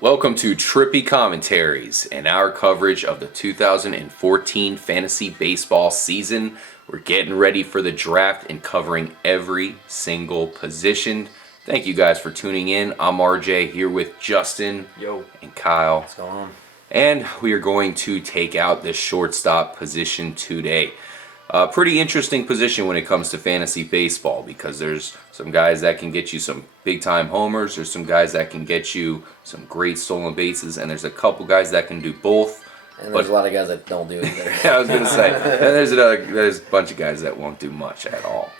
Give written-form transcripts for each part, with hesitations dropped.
Welcome to Trippy Commentaries and our coverage of the 2014 fantasy baseball season. We're getting ready for the draft and covering every single position. Thank you guys for tuning in. I'm RJ here with Justin and Kyle. What's going on? And we are going to take out the shortstop position today. A pretty interesting position when it comes to fantasy baseball because there's some guys that can get you some big-time homers, there's some guys that can get you some great stolen bases, and there's a couple guys that can do both. And there's a lot of guys that don't do either. I was going to say, and there's a bunch of guys that won't do much at all.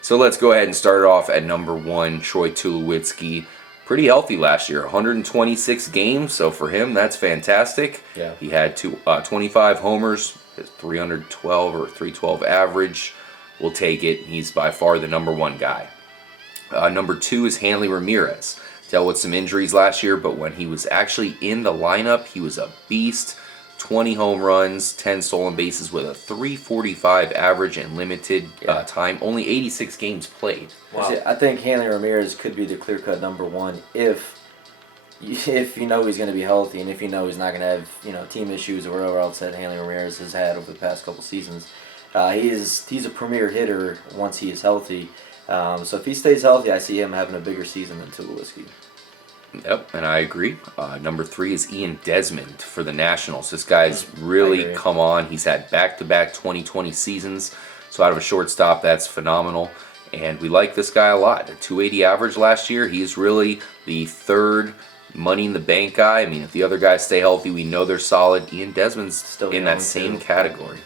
So let's go ahead and start it off at number 1, Troy Tulowitzki. Pretty healthy last year, 126 games, so for him, that's fantastic. Yeah. He had 25 homers, his 312 or 312 average. We'll take it. He's by far the number 1 guy. Number 2 is Hanley Ramirez. Dealt with some injuries last year, but when he was actually in the lineup, he was a beast. 20 home runs, 10 stolen bases with a 345 average and limited time. Only 86 games played. Wow. I think Hanley Ramirez could be the clear-cut number 1 if you know he's going to be healthy and if you know he's not going to have team issues or whatever else that Hanley Ramirez has had over the past couple seasons. He's a premier hitter once he is healthy. So if he stays healthy, I see him having a bigger season than Tulowitzki. Yep, and I agree. Number 3 is Desmond for the Nationals. This guy's really come on. He's had back-to-back 2020 seasons. So out of a shortstop, that's phenomenal. And we like this guy a lot. A 280 average last year. He's really the third Money in the Bank guy. I mean, if the other guys stay healthy, we know they're solid. Desmond's still in that same category.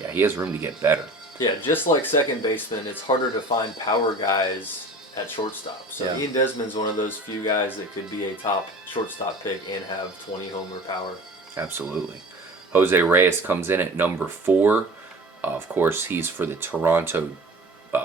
Yeah, he has room to get better. Yeah, just like second baseman, it's harder to find power guys at shortstop. So Desmond's one of those few guys that could be a top shortstop pick and have 20 homer power. Absolutely. Jose Reyes comes in at number 4. Of course, he's for the Toronto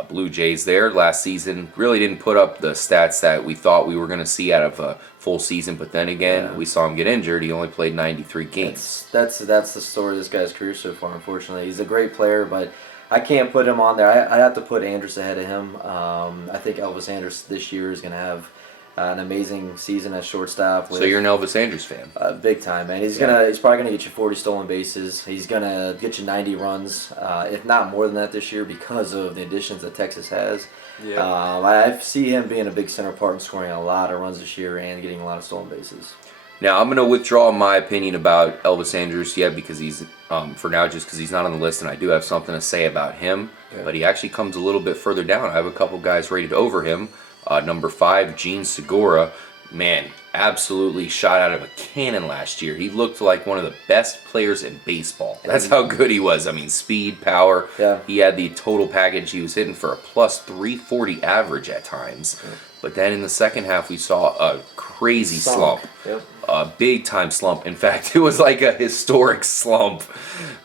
Blue Jays there. Last season really didn't put up the stats that we thought we were going to see out of a full season, but then again, we saw him get injured. He only played 93 games. That's the story of this guy's career so far, unfortunately. He's a great player, but I can't put him on there. I have to put Andrus ahead of him. I think Elvis Andrus this year is going to have an amazing season at shortstop. So you're an Elvis Andrus fan? Big time, man. He's probably gonna get you 40 stolen bases. He's gonna get you 90 runs, if not more than that this year, because of the additions that Texas has. Yeah. I see him being a big center part and scoring a lot of runs this year and getting a lot of stolen bases. Now, I'm going to withdraw my opinion about Elvis Andrus because he's, for now, just because he's not on the list, and I do have something to say about him. Yeah. But he actually comes a little bit further down. I have a couple guys rated over him. Number 5, Segura. Man, absolutely shot out of a cannon last year. He looked like one of the best players in baseball. That's how good he was. I mean, speed, power. Yeah. He had the total package. He was hitting for a plus 340 average at times. Yeah. But then in the second half, we saw a crazy slump. Yep. A big-time slump. In fact, it was like a historic slump.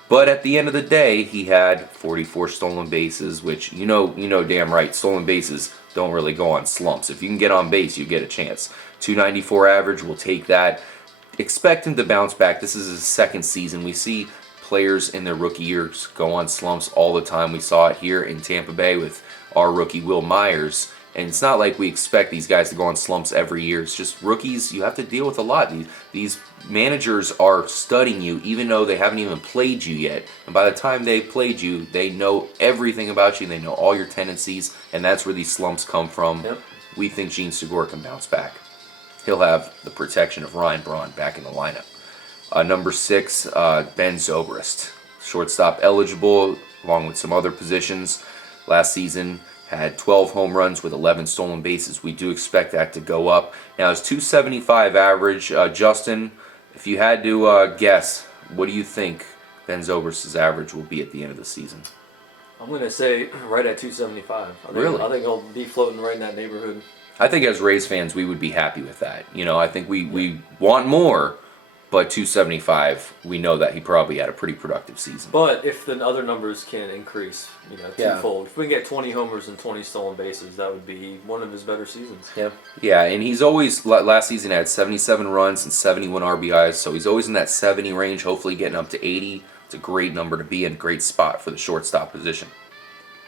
But at the end of the day, he had 44 stolen bases, which you know damn right, stolen bases don't really go on slumps. If you can get on base, you get a chance. 294 average, we'll take that. Expect him to bounce back. This is his second season. We see players in their rookie years go on slumps all the time. We saw it here in Tampa Bay with our rookie Will Myers. And it's not like we expect these guys to go on slumps every year. It's just rookies, you have to deal with a lot. These managers are studying you even though they haven't even played you yet. And by the time they played you, they know everything about you. They know all your tendencies, and that's where these slumps come from. Yep. We think Segura can bounce back. He'll have the protection of Ryan Braun back in the lineup. Number 6, Ben Zobrist. Shortstop eligible, along with some other positions. Last season, had 12 home runs with 11 stolen bases. We do expect that to go up. Now, his 275 average, Justin, if you had to guess, what do you think Ben Zobrist's average will be at the end of the season? I'm going to say right at 275. Really? I think he'll be floating right in that neighborhood. I think as Rays fans, we would be happy with that. I think we want more, but 275, we know that he probably had a pretty productive season. But if the other numbers can increase, twofold. If we can get 20 homers and 20 stolen bases, that would be one of his better seasons. Yeah. Yeah, and he's always, last season had 77 runs and 71 RBIs, so he's always in that 70 range, hopefully getting up to 80. It's a great number to be in, a great spot for the shortstop position.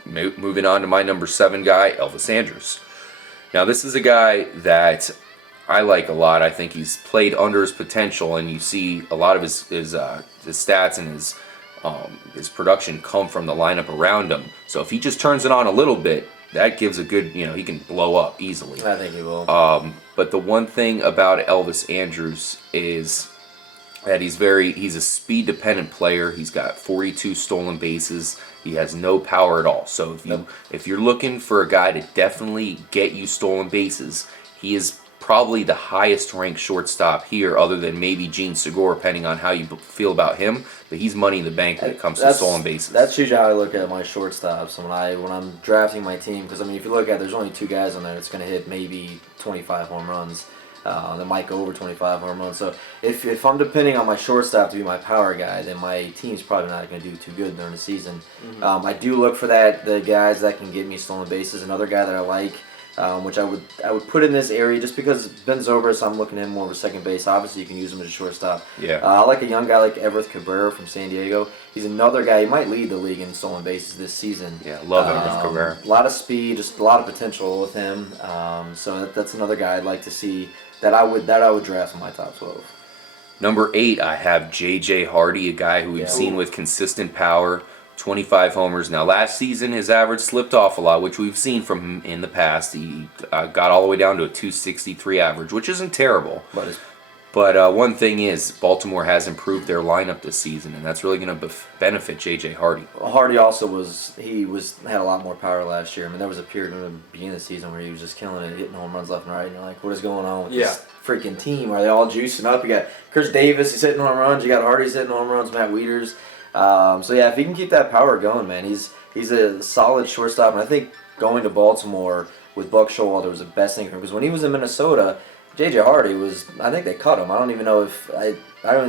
Moving on to my number 7 guy, Elvis Andrus. Now, this is a guy that I like a lot. I think he's played under his potential, and you see a lot of his stats and his production come from the lineup around him. So if he just turns it on a little bit, that gives a good, he can blow up easily. I think he will. But the one thing about Elvis Andrus is that he's a speed dependent player. He's got 42 stolen bases. He has no power at all. So if you're looking for a guy to definitely get you stolen bases, he is probably the highest ranked shortstop here, other than maybe Gene Segura, depending on how you feel about him. But he's money in the bank when it comes to stolen bases. That's usually how I look at my shortstops when I'm drafting my team. Because if you look at, there's only 2 guys on there that's going to hit maybe 25 home runs. That might go over 25 home runs. So if I'm depending on my shortstop to be my power guy, then my team's probably not going to do too good during the season. Mm-hmm. I do look for the guys that can get me stolen bases. Another guy that I like, which I would put in this area just because Ben Zobrist, I'm looking at him more of a second base. Obviously, you can use him as a shortstop. Yeah. I like a young guy like Everth Cabrera from San Diego. He's another guy. He might lead the league in stolen bases this season. Yeah, love Everth Cabrera. A lot of speed, just a lot of potential with him. So that's another guy I'd like to see that I would draft in my top 12. Number 8, I have J.J. Hardy, a guy who we've seen with consistent power. 25 homers. Now, last season, his average slipped off a lot, which we've seen from him in the past. He got all the way down to a 263 average, which isn't terrible. But one thing is, Baltimore has improved their lineup this season, and that's really going to benefit J.J. Hardy. Hardy also had a lot more power last year. There was a period in the beginning of the season where he was just killing it, hitting home runs left and right, and you're like, what is going on with this freaking team? Are they all juicing up? You got Chris Davis, he's hitting home runs. You got Hardy's hitting home runs, Matt Wieters. If he can keep that power going, man, he's a solid shortstop. And I think going to Baltimore with Buck Showalter was the best thing for him, because when he was in Minnesota, J.J. Hardy I think they cut him. I don't even know if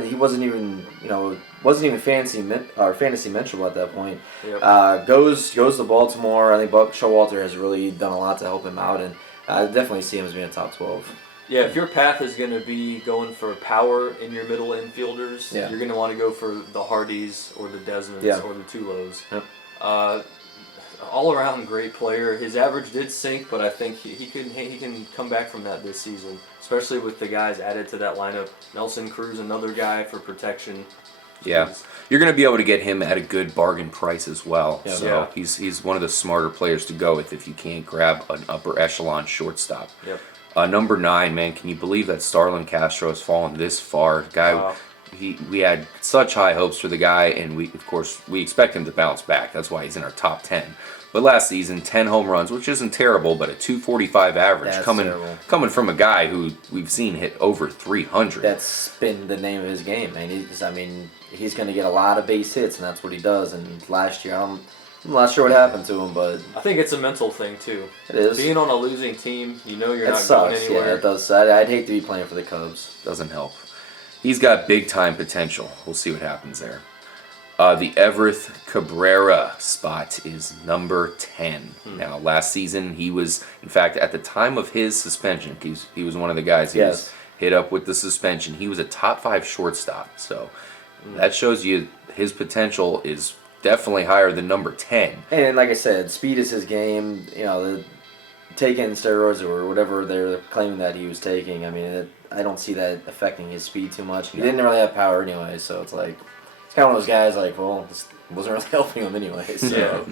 he wasn't even fantasy mentionable at that point. Yep. Goes to Baltimore. I think Buck Showalter has really done a lot to help him out, and I definitely see him as being a top 12. Yeah, if your path is going to be going for power in your middle infielders, you're going to want to go for the Hardys or the Desmonds or the Tulos. Yep. All around great player. His average did sink, but I think he can come back from that this season, especially with the guys added to that lineup. Nelson Cruz, another guy for protection. Yeah, you're going to be able to get him at a good bargain price as well. Yeah. So he's one of the smarter players to go with if you can't grab an upper echelon shortstop. Yep. Number 9, man, can you believe that Starlin Castro has fallen this far? Guy, we had such high hopes for the guy, and we expect him to bounce back. That's why he's in our top 10. But last season, 10 home runs, which isn't terrible, but a 245 average coming from a guy who we've seen hit over 300. That's been the name of his game, man. He's going to get a lot of base hits, and that's what he does. And last year, I'm not sure what happened to him, but I think it's a mental thing too. It is. Being on a losing team, you're not sucks. going anywhere. Yeah, it does. I'd hate to be playing for the Cubs. Doesn't help. He's got big time potential. We'll see what happens there. The Everth Cabrera spot is number 10. Now, last season, he was, in fact, at the time of his suspension, he was one of the guys who was hit up with the suspension. He was a top 5 shortstop. So that shows you his potential is definitely higher than number 10. And like I said, speed is his game. Taking steroids or whatever they're claiming that he was taking, I don't see that affecting his speed too much. He didn't really have power anyway, so it's like, it's kind of one of those guys this wasn't really helping him anyway. So.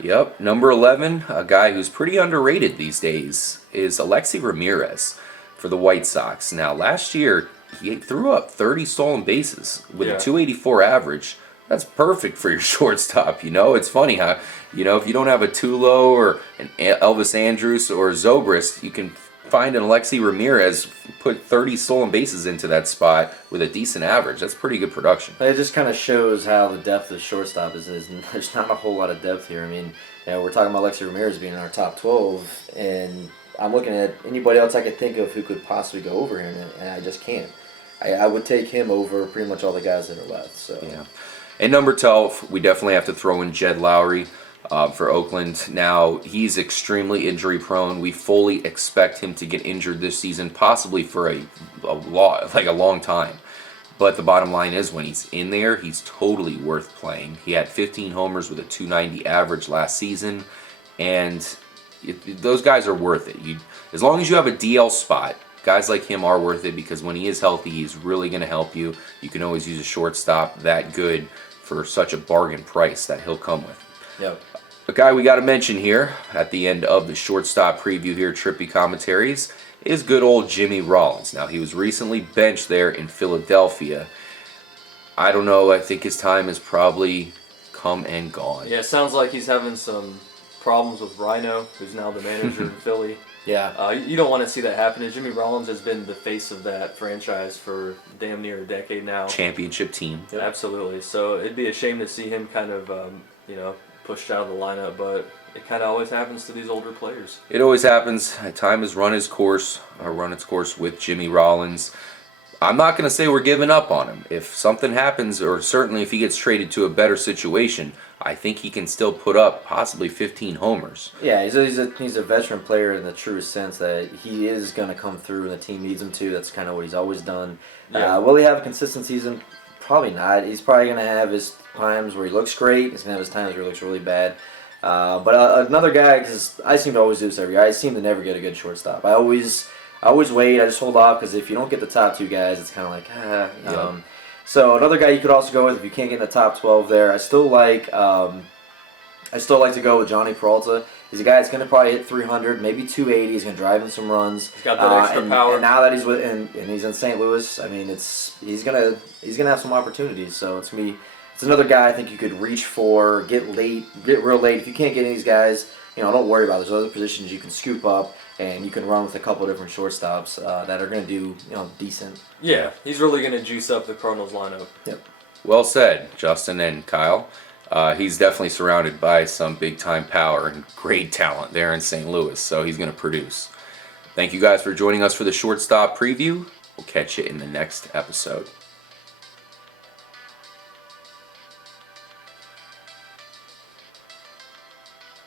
Yep. Number 11, a guy who's pretty underrated these days, is Alexei Ramirez for the White Sox. Now, last year, he threw up 30 stolen bases with a 284 average. That's perfect for your shortstop, It's funny how, if you don't have a Tulo or an Elvis Andrus or Zobrist, you can find an Alexei Ramirez, put 30 stolen bases into that spot with a decent average. That's pretty good production. It just kind of shows how the depth of shortstop is. There's not a whole lot of depth here. We're talking about Alexei Ramirez being in our top 12, and I'm looking at anybody else I could think of who could possibly go over here, and I just can't. I would take him over pretty much all the guys that are left. So. Yeah. And number 12, we definitely have to throw in Jed Lowrie for Oakland. Now, he's extremely injury prone. We fully expect him to get injured this season, possibly for a long time. But the bottom line is, when he's in there, he's totally worth playing. He had 15 homers with a 290 average last season, and those guys are worth it. As long as you have a DL spot, guys like him are worth it because when he is healthy, he's really going to help you. You can always use a shortstop that good for such a bargain price that he'll come with. Yep. A guy we got to mention here at the end of the shortstop preview here, Trippy Commentaries, is good old Jimmy Rollins. Now, he was recently benched there in Philadelphia. I don't know. I think his time has probably come and gone. Yeah, it sounds like he's having some problems with Rhino, who's now the manager in Philly. Yeah. You don't want to see that happen. Jimmy Rollins has been the face of that franchise for damn near a decade now. Championship team. Yep. Absolutely. So it'd be a shame to see him kind of, pushed out of the lineup, but it kind of always happens to these older players. It always happens. Time has run its course with Jimmy Rollins. I'm not going to say we're giving up on him. If something happens, or certainly if he gets traded to a better situation, I think he can still put up possibly 15 homers. Yeah, he's a veteran player in the truest sense that he is going to come through and the team needs him to. That's kind of what he's always done. Yeah. Will he have a consistent season? Probably not. He's probably going to have his times where he looks great. He's going to have his times where he looks really bad. But another guy, because I seem to always do this every year, I seem to never get a good shortstop. I always wait. I just hold off because if you don't get the top two guys, it's kind of like, Yeah. So another guy you could also go with if you can't get in the top 12 there. I still like to go with Johnny Peralta. He's a guy that's going to probably hit 300, maybe 280. He's going to drive in some runs. He's got that extra power. And now that he's and he's in St. Louis, I mean, he's gonna have some opportunities. So it's another guy I think you could reach for, get real late. If you can't get any of these guys, don't worry about it. There's other positions you can scoop up, and you can run with a couple of different shortstops that are going to do decent. Yeah, he's really going to juice up the Cardinals lineup. Yep. Well said, Justin and Kyle. He's definitely surrounded by some big-time power and great talent there in St. Louis, so he's going to produce. Thank you guys for joining us for the shortstop preview. We'll catch you in the next episode.